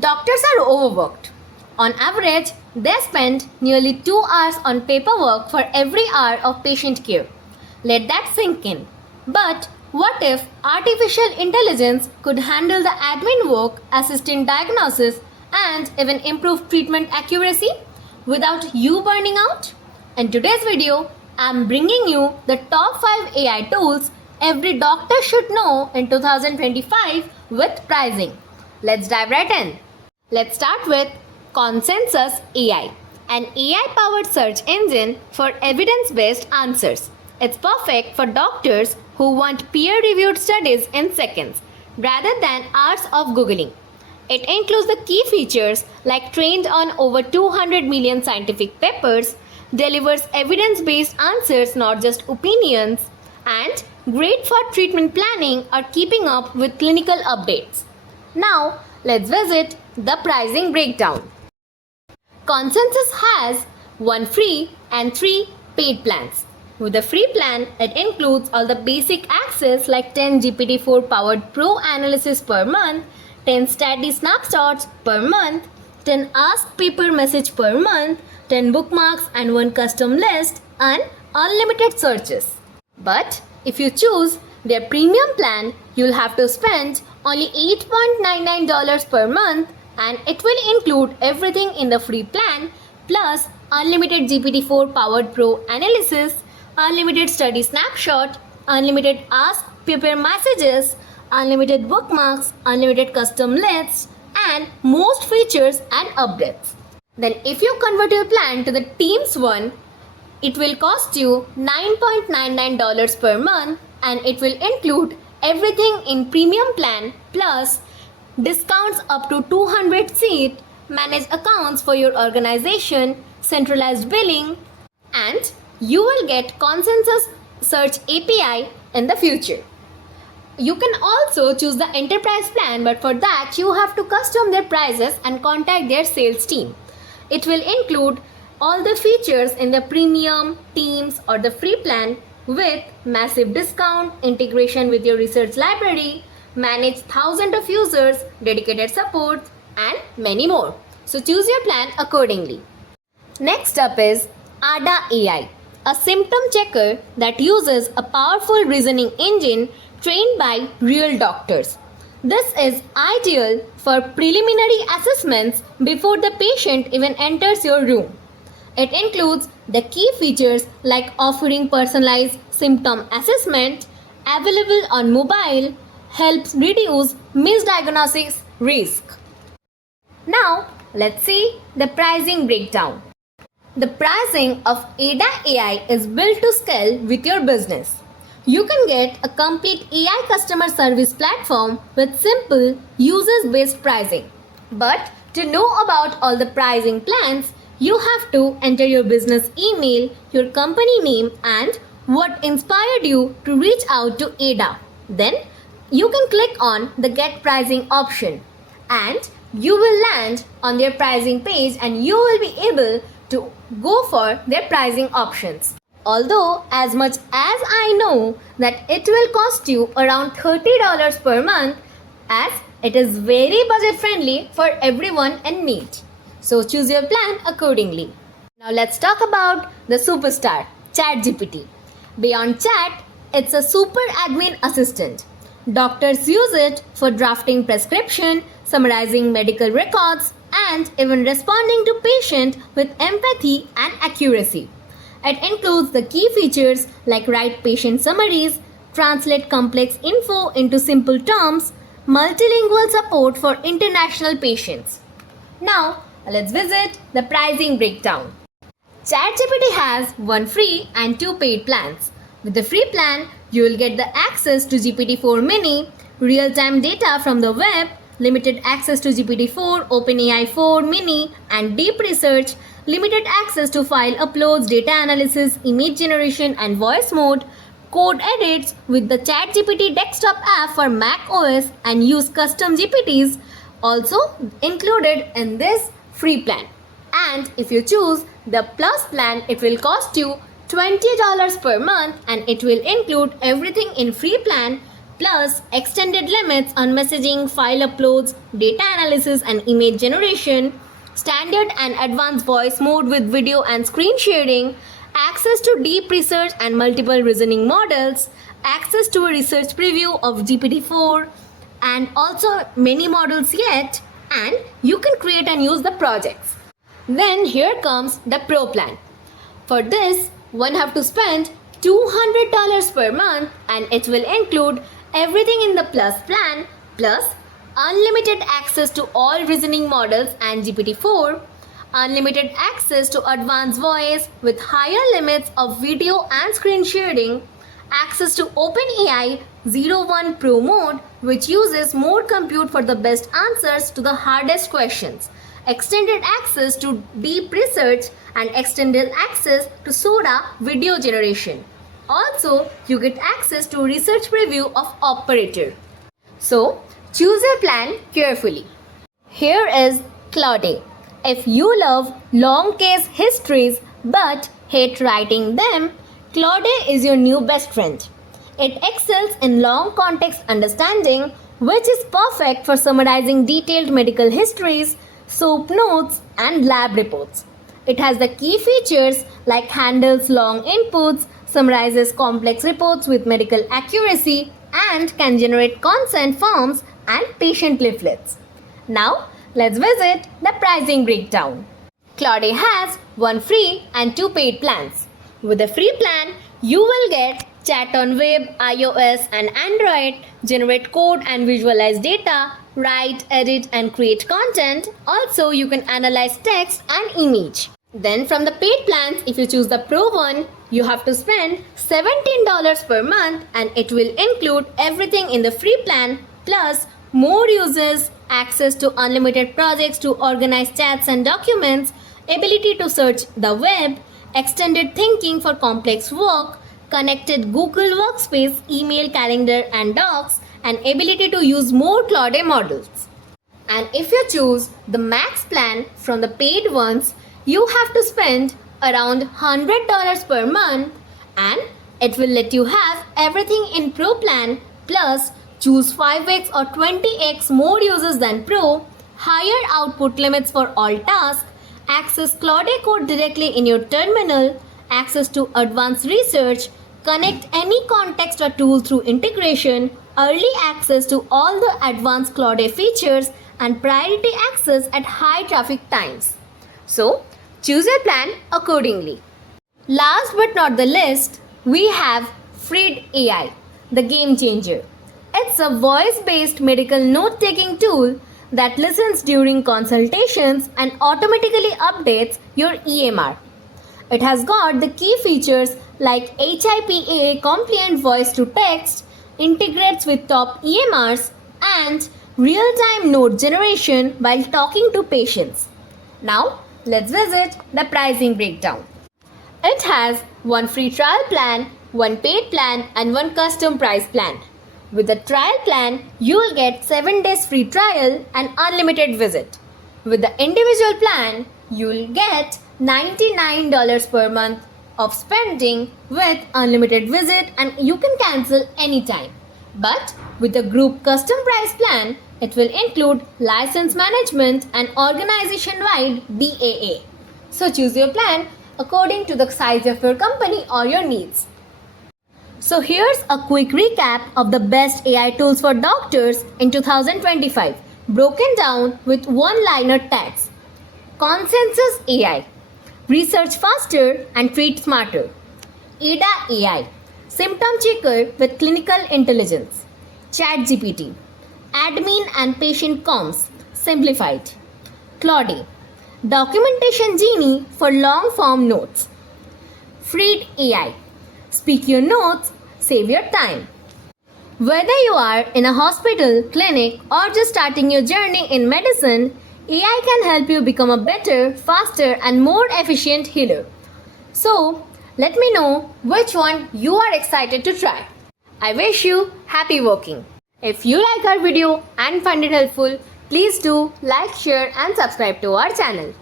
Doctors are overworked. On average, they spend nearly 2 hours on paperwork for every hour of patient care. Let that sink in. But what if artificial intelligence could handle the admin work, assist in diagnosis, and even improve treatment accuracy without you burning out? In today's video, I'm bringing you the top 5 AI tools every doctor should know in 2025 with pricing. Let's dive right in. Let's start with Consensus AI, an AI-powered search engine for evidence-based answers. It's perfect for doctors who want peer-reviewed studies in seconds rather than hours of Googling. It includes the key features like trained on over 200 million scientific papers, delivers evidence-based answers, not just opinions, and great for treatment planning or keeping up with clinical updates. Now, let's visit the pricing breakdown. Consensus has 1 free and 3 paid plans. With the free plan, it includes all the basic access like 10 GPT-4 powered Pro analysis per month, 10 study snapshots per month, 10 ask paper message per month, 10 bookmarks and 1 custom list, and unlimited searches. But if you choose their premium plan, you'll have to spend only $8.99 per month, and it will include everything in the free plan plus unlimited GPT-4 powered Pro analysis, unlimited study snapshot, unlimited ask paper messages, unlimited bookmarks, unlimited custom lists, and most features and updates. Then if you convert your plan to the Teams one, it will cost you $9.99 per month, and it will include everything in premium plan plus discounts up to 200 seat, manage accounts for your organization, centralized billing, and you will get Consensus Search API in the future. You can also choose the enterprise plan, but for that you have to custom their prices and contact their sales team. It will include all the features in the premium, Teams, or the free plan with massive discount, integration with your research library, manage thousands of users, dedicated support, and many more. So choose your plan accordingly. Next up is ADA AI, a symptom checker that uses a powerful reasoning engine trained by real doctors. This is ideal for preliminary assessments before the patient even enters your room. It includes the key features like offering personalized symptom assessment, available on mobile, helps reduce misdiagnosis risk. Now, let's see the pricing breakdown. The pricing of ADA AI is built to scale with your business. You can get a complete AI customer service platform with simple, users-based pricing. But to know about all the pricing plans, you have to enter your business email, your company name, and what inspired you to reach out to ADA. Then you can click on the Get Pricing option, and you will land on their pricing page, and you will be able to go for their pricing options. Although as much as I know that it will cost you around $30 per month, as it is very budget friendly for everyone in need. So choose your plan accordingly. Now let's talk about the superstar, ChatGPT. Beyond chat, it's a super admin assistant. Doctors use it for drafting prescription, summarizing medical records, and even responding to patient with empathy and accuracy. It includes the key features like write patient summaries, translate complex info into simple terms, multilingual support for international patients. Now, let's visit the pricing breakdown. ChatGPT has 1 free and 2 paid plans. With the free plan, you will get the access to GPT-4 Mini, real-time data from the web, limited access to GPT-4, OpenAI 4 Mini, and deep research, limited access to file uploads, data analysis, image generation, and voice mode, code edits with the ChatGPT desktop app for Mac OS, and use custom GPTs also included in this free plan. And if you choose the Plus plan, it will cost you $20 per month, and it will include everything in free plan plus extended limits on messaging, file uploads, data analysis and image generation, standard and advanced voice mode with video and screen sharing, access to deep research and multiple reasoning models, access to a research preview of GPT-4, and also many models yet, and you can create and use the projects. Then here comes the Pro plan. For this, one have to spend $200 per month, and it will include everything in the Plus plan plus unlimited access to all reasoning models and GPT-4, unlimited access to advanced voice with higher limits of video and screen sharing, access to OpenAI 01 Pro mode which uses more compute for the best answers to the hardest questions, extended access to deep research and extended access to Sora video generation. Also, you get access to research preview of Operator. So, choose your plan carefully. Here is Claude. If you love long case histories but hate writing them, Claude is your new best friend. It excels in long context understanding, which is perfect for summarizing detailed medical histories, SOAP notes, and lab reports. It has the key features like handles long inputs, summarizes complex reports with medical accuracy, and can generate consent forms and patient leaflets. Now, let's visit the pricing breakdown. Claude has 1 free and 2 paid plans. With the free plan, you will get chat on web, iOS and Android, generate code and visualize data, write, edit and create content. Also, you can analyze text and image. Then from the paid plans, if you choose the Pro one, you have to spend $17 per month, and it will include everything in the free plan plus more users, access to unlimited projects to organize chats and documents, ability to search the web, extended thinking for complex work, connected Google Workspace, email, calendar and docs, and ability to use more Claude models. And if you choose the max plan from the paid ones, you have to spend around $100 per month, and it will let you have everything in Pro plan plus choose 5x or 20x more users than Pro, higher output limits for all tasks, access Claude code directly in your terminal, access to advanced research, connect any context or tool through integration, early access to all the advanced Claude features, and priority access at high traffic times. So, choose your plan accordingly. Last but not the least, we have Freed AI, the game changer. It's a voice-based medical note-taking tool that listens during consultations and automatically updates your EMR. It has got the key features like HIPAA compliant voice to text, integrates with top EMRs, and real-time note generation while talking to patients. Now, let's visit the pricing breakdown. It has 1 free trial plan, 1 paid plan, and 1 custom price plan. With the trial plan, you will get 7 days free trial and unlimited visit. With the individual plan, you will get $99 per month of spending with unlimited visit, and you can cancel anytime. But with the group custom price plan, it will include license management and organization-wide BAA. So choose your plan according to the size of your company or your needs. So here's a quick recap of the best AI tools for doctors in 2025, broken down with one-liner tags. Consensus AI, research faster and treat smarter. ADA AI, symptom checker with clinical intelligence. ChatGPT, admin and patient comms, simplified. Claude, documentation genie for long-form notes. Freed AI, speak your notes, save your time. Whether you are in a hospital, clinic, or just starting your journey in medicine, AI can help you become a better, faster, and more efficient healer. So, let me know which one you are excited to try. I wish you happy working. If you like our video and find it helpful, please do like, share, and subscribe to our channel.